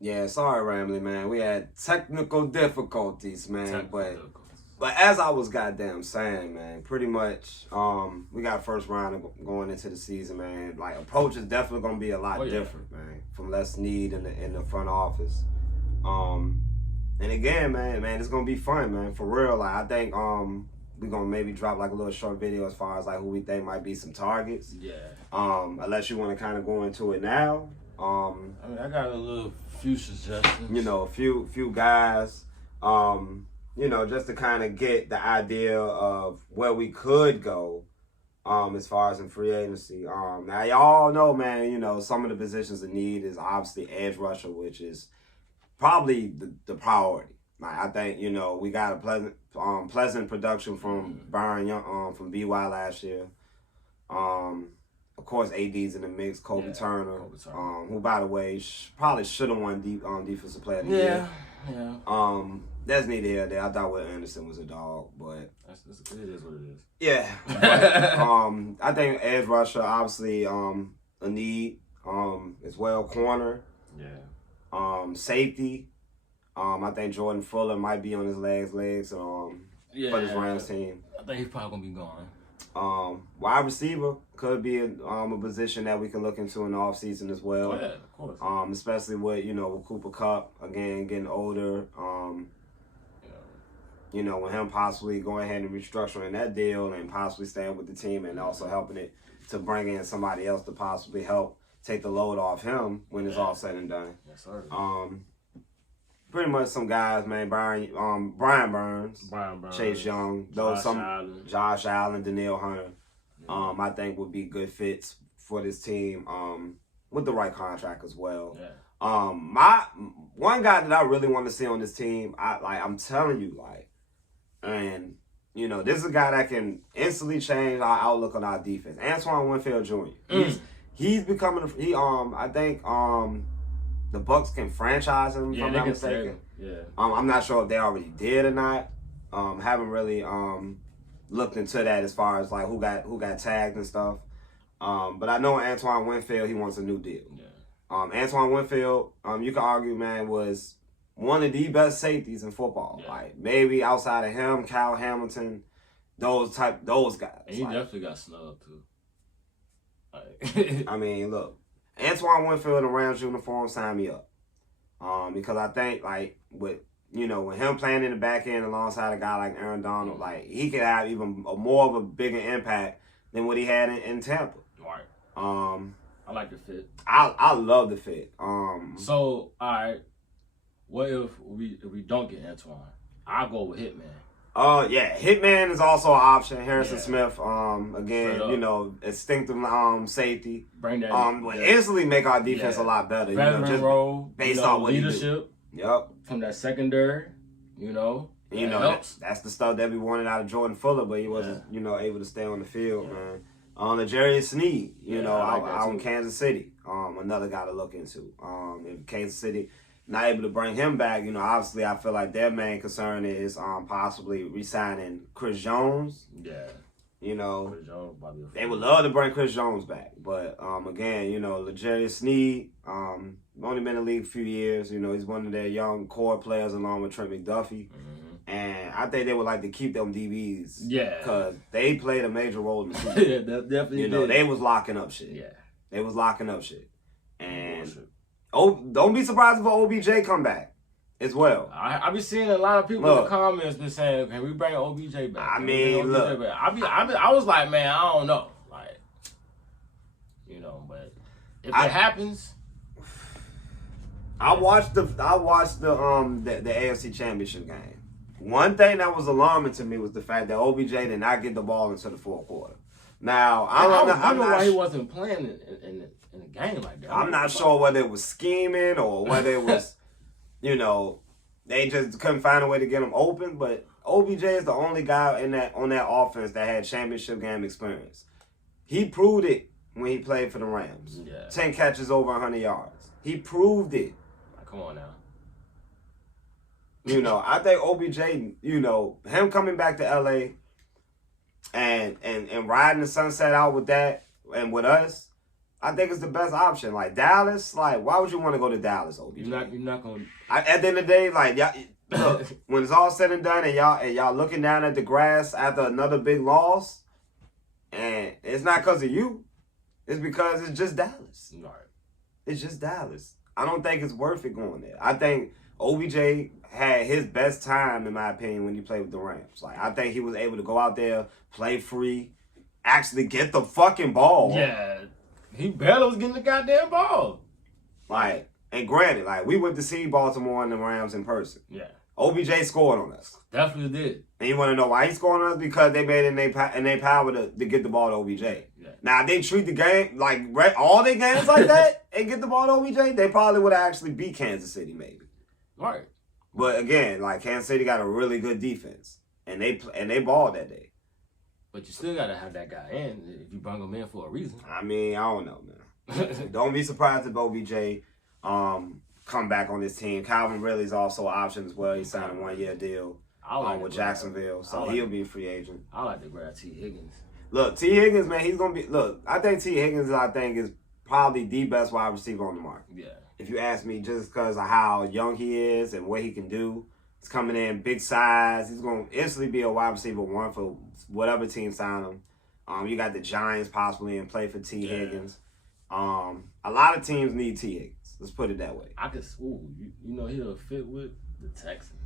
Yeah, sorry, Ramley, man. We had technical difficulties, man. But as I was goddamn saying, man, pretty much, we got first round going into the season, man. Like, approach is definitely gonna be a lot different, man. From less need in the front office. And again, man, it's gonna be fun, man. For real, like I think we're gonna maybe drop like a little short video as far as like who we think might be some targets. Yeah. Unless you want to kind of go into it now. I mean, I got a little few suggestions. You know, a few guys. You know, just to kind of get the idea of where we could go. As far as in free agency. Now y'all know, man. You know, some of the positions of need is obviously edge rusher, which is probably the priority. Like I think, you know, we got a pleasant production from Byron Young from BY last year. Of course, AD's in the mix. Kobe Turner, who by the way probably should have won defensive player of the year. Yeah. That's neither here nor there. I thought Will Anderson was a dog, but it is what it is. Yeah. But, I think edge rusher obviously a need as well. Corner. Yeah. Safety. I think Jordan Fuller might be on his legs for this Rams team. I think he's probably gonna be gone. Wide receiver could be a position that we can look into in the offseason as well. Oh, yeah, of course. Especially with with Cooper Kupp again getting older. You know, with him possibly going ahead and restructuring that deal and possibly staying with the team and also helping it to bring in somebody else to possibly help take the load off him when it's all said and done. Yes, sir. Pretty much some guys, man. Brian Burns, Chase Young, Josh Allen, Danielle Hunter. I think would be good fits for this team. With the right contract as well. Yeah. My one guy that I really want to see on this team, I'm telling you, and you know, this is a guy that can instantly change our outlook on our defense. Antoine Winfield Jr. He's becoming I think the Bucks can franchise him, if I'm not mistaken. Yeah. I'm not sure if they already did or not. Haven't really looked into that as far as like who got tagged and stuff. But I know Antoine Winfield, he wants a new deal. Yeah. Antoine Winfield, you can argue, man, was one of the best safeties in football. Yeah. Like maybe outside of him, Kyle Hamilton, those guys. And he definitely got snubbed too. I mean, look, Antoine Winfield in a Rams uniform, sign me up. Because I think with him playing in the back end alongside a guy like Aaron Donald, like he could have even more of a bigger impact than what he had in Tampa. Right. I like the fit. I love the fit. So, all right, what if we don't get Antoine? I'll go with Hitman. Yeah, Hitman is also an option. Harrison Smith, again, instinctive safety. Bring that. Would instantly make our defense a lot better. Veteran role, based on what leadership. Yep. From that secondary, helps. That's the stuff that we wanted out of Jordan Fuller, but he wasn't, able to stay on the field, man. L'Jarius Sneed, out in Kansas City, another guy to look into. If Kansas City not able to bring him back, obviously I feel like their main concern is possibly re-signing Chris Jones. Yeah. Chris Jones, they would love to bring Chris Jones back, but again, L'Jarius Sneed, only been in the league a few years. He's one of their young core players along with Trent McDuffie. And I think they would like to keep them DBs. Yeah. Because they played a major role in the Super Bowl. Yeah, that definitely did. They was locking up shit. Yeah. They was locking up shit. And don't be surprised if an OBJ come back as well. I be seeing a lot of people in the comments been saying, "Can we bring OBJ back?" I mean, look. I was like, man, I don't know. But if it happens. I watched the AFC Championship game. One thing that was alarming to me was the fact that OBJ did not get the ball into the fourth quarter. Now, I don't know why he wasn't playing in a game like that. I'm not sure whether it was scheming or whether it was, they just couldn't find a way to get him open. But OBJ is the only guy on that offense that had championship game experience. He proved it when he played for the Rams. Yeah. 10 catches over 100 yards. He proved it. Come on now. I think OBJ, him coming back to LA and riding the sunset out with that and with us, I think it's the best option. Like Dallas, like why would you want to go to Dallas, OBJ? You're not gonna. At the end of the day, like y'all, look, when it's all said and done, and y'all looking down at the grass after another big loss, and it's not because of you, it's because it's just Dallas. Right. It's just Dallas. I don't think it's worth it going there. I think OBJ had his best time, in my opinion, when he played with the Rams. Like I think he was able to go out there, play free, actually get the fucking ball. Yeah. He barely was getting the goddamn ball. Like, and granted, like we went to see Baltimore and the Rams in person. Yeah. OBJ scored on us. Definitely did. And you want to know why he scored on us? Because they made it in their power to get the ball to OBJ. Yeah. Now, they treat the game like all their games like that and get the ball to OBJ, they probably would have actually beat Kansas City maybe. Right. But again, like Kansas City got a really good defense. And they balled that day. But you still gotta have that guy in if you bring him in for a reason. I mean, I don't know, man. Don't be surprised if OBJ come back on this team. Calvin Ridley's also an option as well. He signed a 1-year deal with Jacksonville, so he'll be a free agent. I like to grab T. Higgins. Look, T. Higgins, man, he's gonna be. Look, I think T. Higgins, is probably the best wide receiver on the market. Yeah. If you ask me, just because of how young he is and what he can do, he's coming in big size. He's gonna instantly be a wide receiver 1 for whatever team sign him. You got the Giants possibly in play for T. Higgins. A lot of teams need T. Higgins. Let's put it that way. He'll fit with the Texans.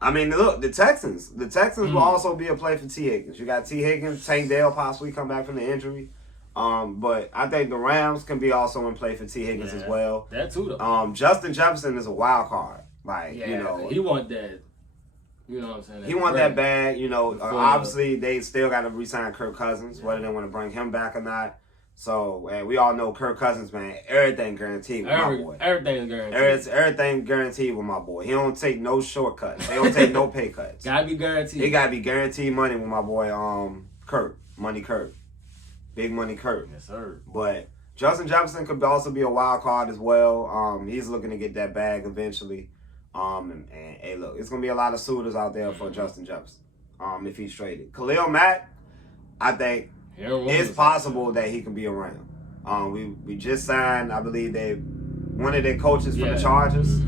I mean, look, the Texans will also be a play for T. Higgins. You got T. Higgins, Tank Dell possibly come back from the injury. But I think the Rams can be also in play for T. Higgins as well. That too, though. Justin Jefferson is a wild card. Like, he want that. You know what I'm saying? He want that bag. Obviously, they still got to re-sign Kirk Cousins, whether they want to bring him back or not. So, and we all know Kirk Cousins, man, everything guaranteed with my boy. Everything guaranteed. Everything guaranteed with my boy. He don't take no shortcuts. He don't take no pay cuts. Gotta be guaranteed. It gotta be guaranteed money with my boy, Kirk. Big money Kirk. Yes, sir. But Justin Jefferson could also be a wild card as well. He's looking to get that bag eventually. And hey, look, it's gonna be a lot of suitors out there for Justin Jefferson. If he's traded. Khalil Mack, I think it's possible that he can be around. We just signed, I believe, one of their coaches from the Chargers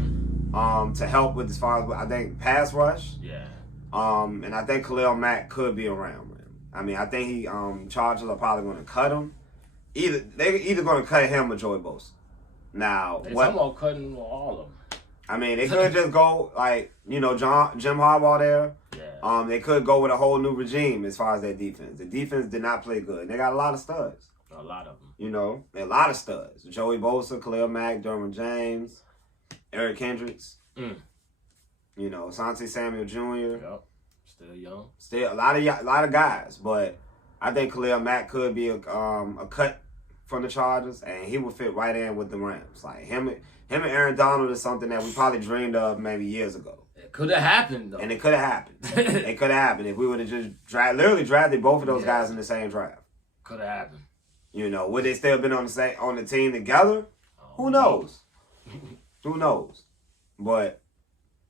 to help with as far as I think pass rush. Yeah. And I think Khalil Mack could be around, man. I mean, I think Chargers are probably going to cut him. They're either going to cut him or Joey Bosa. Now, talking about cutting all of them. I mean, they could just go like Jim Harbaugh there. Yeah. They could go with a whole new regime as far as their defense. The defense did not play good. They got a lot of studs. A lot of them. A lot of studs. Joey Bosa, Khalil Mack, Derwin James, Eric Kendricks. Asante Samuel Jr. Yep. Still young. Still a lot of guys, but I think Khalil Mack could be a cut from the Chargers, and he would fit right in with the Rams. Like him and Aaron Donald is something that we probably dreamed of maybe years ago. It could have happened, though. And it could have happened. It could have happened if we would have just literally drafted both of those guys in the same draft. Could have happened. Would they still been on the team together? Who knows? Who knows? But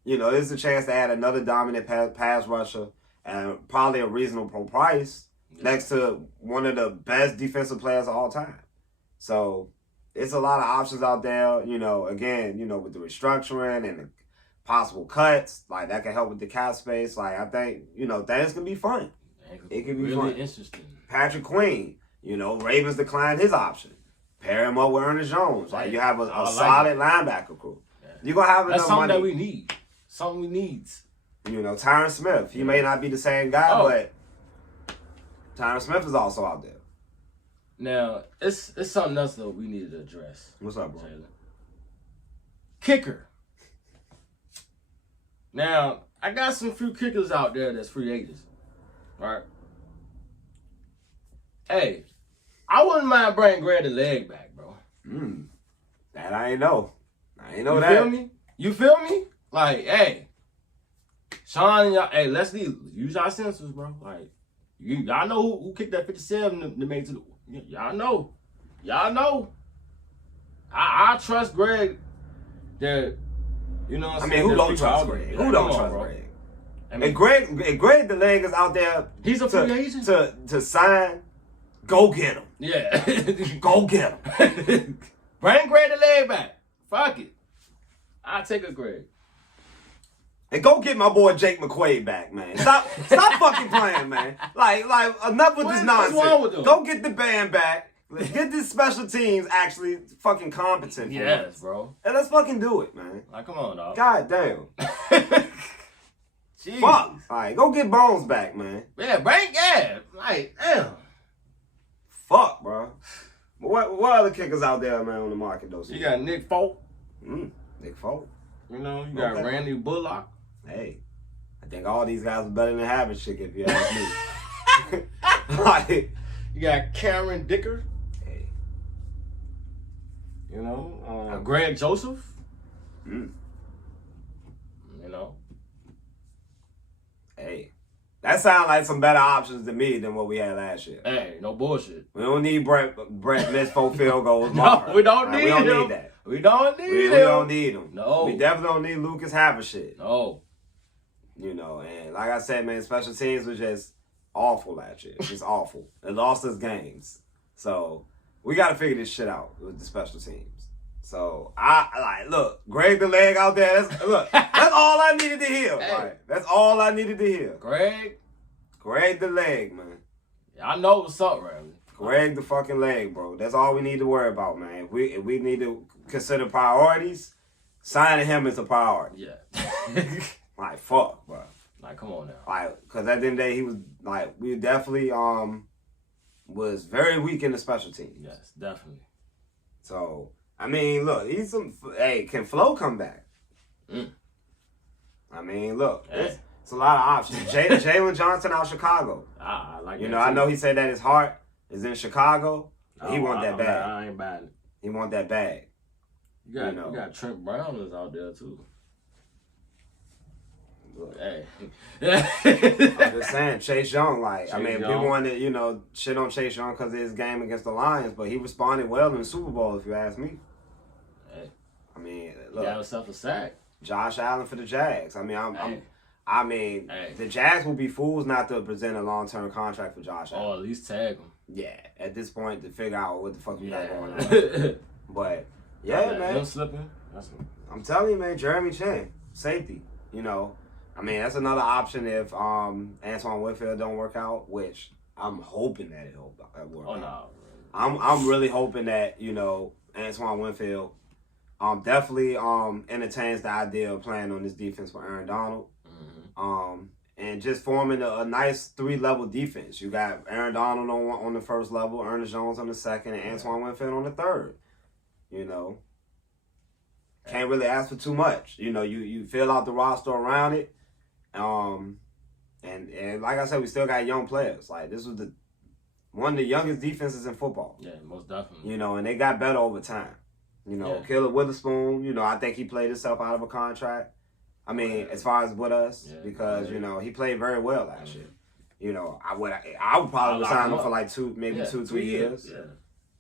this is a chance to add another dominant pass rusher and probably a reasonable price next to one of the best defensive players of all time. So it's a lot of options out there. Again, with the restructuring and the possible cuts, like that can help with the cap space. Like I think, things can be fun. It can be really fun. Interesting. Patrick Queen, Ravens declined his option. Pair him up with Ernest Jones. Like you have a solid linebacker crew. Yeah. You're gonna have enough money. That's something that we need. Something we need. Tyron Smith. He may not be the same guy, but Tyron Smith is also out there. Now, it's something else though we needed to address. What's up, bro? Taylor? Kicker. Now, I got some few kickers out there that's free agents. Right? Hey, I wouldn't mind bringing Greg the leg back, bro. That I ain't know. I ain't know that. You feel me? You feel me? Like, hey, Sean and y'all, hey, let's use our sensors, bro. Like, y'all know who kicked that 57 to make to the, y'all know. Y'all know. I trust Greg that, what I'm saying? Who don't trust Greg? Who don't trust Greg? And Greg the leg is out there. He's a free agent. To sign Go get him. Yeah. Go get him. Bring Greg the leg back. Fuck it. I'll take a Greg. And go get my boy Jake McQuaid back, man. Stop fucking playing, man. Like enough with this nonsense. What's wrong with them? Go get the band back. Let's get these special teams actually fucking competent. Yes, bro. And let's fucking do it, man. Like, come on, dog. God damn. Jeez. Fuck. All right, go get Bones back, man. Yeah, like, damn. Fuck, bro. What other kickers out there, man, on the market, though? You got Nick Folk. Nick Folk. You know, you got Randy Bullock. Hey, I think all these guys are better than Havlicek, if you ask me. Like, you got Cameron Dicker. Hey. You know, Greg Joseph. You know. Hey. That sounds like some better options to me than what we had last year. Hey, no bullshit. We don't need Brett missed 4 field goals. No, we don't need him. We don't need that. We don't need him. We don't need him. No. We definitely don't need Lucas Havlicek. No. You know, and like I said, man, special teams was just awful last year. Just awful. It lost us games. So we got to figure this shit out with the special teams. So look, Greg the leg out there. That's all I needed to hear. Hey. Right? That's all I needed to hear. Greg the leg, man. I know what's up, man. Greg the fucking leg, bro. That's all we need to worry about, man. If we need to consider priorities, signing him is a priority. Yeah. Like, fuck, bro. Like, come on now. Like, because at the end of the day, he was, like, we definitely was very weak in the special teams. Yes, definitely. So, I mean, look, can Flo come back? I mean, look, it's a lot of options. Jalen Johnson out of Chicago. I like you that know, too. I know he said that his heart is in Chicago. He want that bag. I ain't buying it. He want that bag. You got Trent Brown is out there too. Look, Hey. I'm just saying, Chase Young, like, Young. people want to, shit on Chase Young because of his game against the Lions, but he responded well in the Super Bowl, if you ask me. Hey. I mean, He look, got himself a sack. Josh Allen for the Jags. I mean, Hey. the Jags will be fools not to present a long-term contract for Josh Allen. Or at least tag him. Yeah, at this point, to figure out what the fuck we got going on. Yeah. But, yeah, man. Him slipping. I'm telling you, man, Jeremy Chin, safety, I mean, that's another option if Antoine Winfield don't work out, which I'm hoping that it'll work out. No. I'm really hoping that, Antoine Winfield definitely entertains the idea of playing on this defense with Aaron Donald. And just forming a nice 3-level defense. You got Aaron Donald on the first level, Ernest Jones on the second, and Antoine Winfield on the third. Can't really ask for too much. You fill out the roster around it. And like I said, we still got young players. Like, this was one of the youngest defenses in football. Yeah, most definitely. And they got better over time. Killer Witherspoon, I think he played himself out of a contract. I mean, as far as with us, because, he played very well last year. I would probably sign him for like 2 years.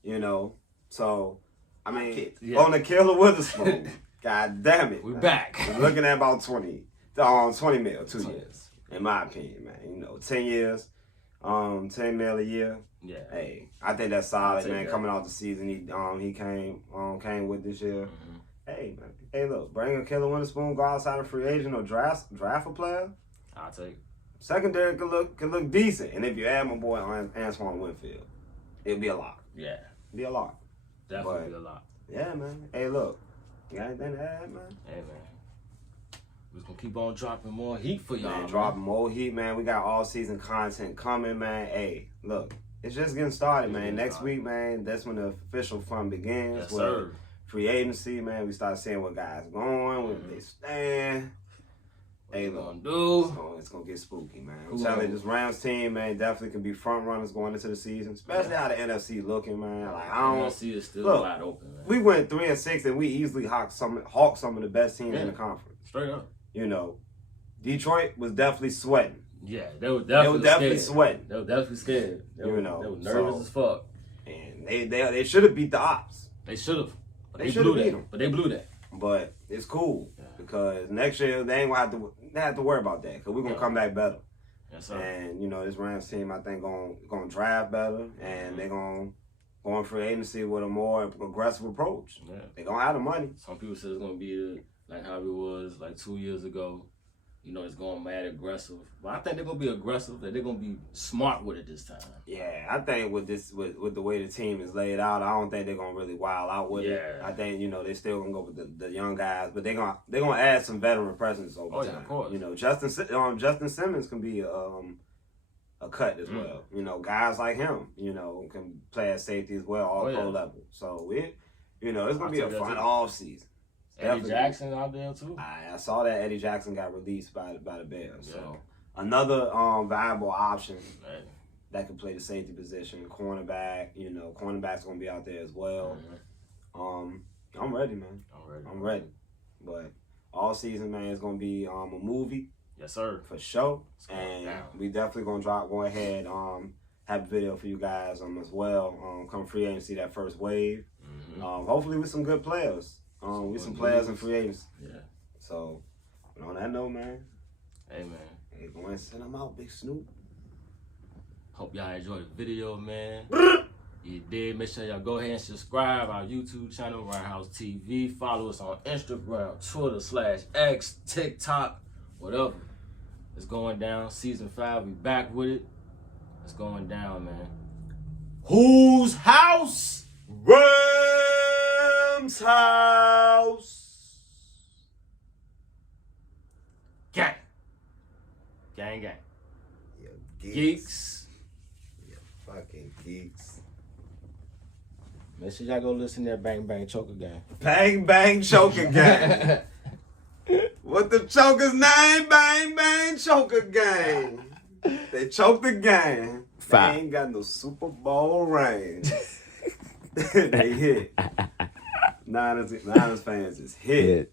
Yeah. So, I mean, on the Killer Witherspoon, God damn it. We're back. We're looking at about 20 mil, 2 years, in my opinion, man. 10 years, 10 mil a year. Yeah. Hey, I think that's solid, man. Coming off the season he came with this year. Hey, man. Hey, look, bring a Killer Witherspoon, go outside a free agent or draft a player. I'll take it. Secondary could look decent, and if you add my boy Antoine Winfield, it'll be a lot. Yeah. Be a lot. Definitely a lot. Yeah, man. Hey, look, you got anything to add, man? Hey, man. We're going to keep on dropping more heat for y'all, man. Dropping more heat, man. We got all-season content coming, man. Hey, look, it's just getting started, man. Next week, man, that's when the official fun begins. Yes, sir. Free agency, man. We start seeing what guys going, where they stand. Hey, look, it's going to get spooky, man. I'm telling you, this Rams team, man, definitely can be front runners going into the season, especially how the NFC looking, man. Like, NFC is still wide open, man. We went 3-6, and we easily hawked some of the best teams in the conference. Straight up. Detroit was definitely sweating. Yeah, they were definitely sweating. They were definitely scared. They were nervous as fuck. And they should have beat the Ops. They should have. They blew that. But they blew that. But it's cool because next year they ain't gonna have to worry about that because we're gonna come back better. Yes, sir. And, you know, this Rams team, I think, gonna draft better, and they're gonna go in free agency with a more aggressive approach. Yeah. They're gonna have the money. Some people say it's gonna be like how it was like 2 years ago. You know, it's going mad aggressive. But I think they're gonna be aggressive. That they're gonna be smart with it this time. Yeah, I think with the way the team is laid out, I don't think they're gonna really wild out with it. I think, you know, they still gonna go with the young guys, but they're gonna add some veteran presence over time. Yeah, of course. You know, Justin Simmons can be a cut as well. You know, guys like him, you know, can play at safety as well, all pro level. So you know, it's gonna be a fun off season. Eddie Jackson out there too. I saw that Eddie Jackson got released by the Bears. So another viable option that can play the safety position, cornerback. You know, cornerback's gonna be out there as well. I'm ready, man. I'm ready. But all season, man, it's gonna be a movie. Yes, sir. For sure. And we definitely gonna go ahead have a video for you guys as well. Come free agency, that first wave. Hopefully with some good players. We some players in free agency. Yeah. So, but on that note, man. Hey, man. Hey, go and send them out, Big Snoop. Hope y'all enjoyed the video, man. You did. Make sure y'all go ahead and subscribe our YouTube channel, Ramshousetv. Follow us on Instagram, Twitter, /X, TikTok, whatever. It's going down. Season 5, we back with it. It's going down, man. Whose house? Ram's house. Gang. Gang, gang. You Geeks. You fucking geeks. Make sure y'all go listen to that Bang Bang Choker Gang. Bang Bang Choker Gang. What the choker's name? Bang Bang Choker Gang. They choked the game. They ain't got no Super Bowl ring. They hit. Niners fans is hit.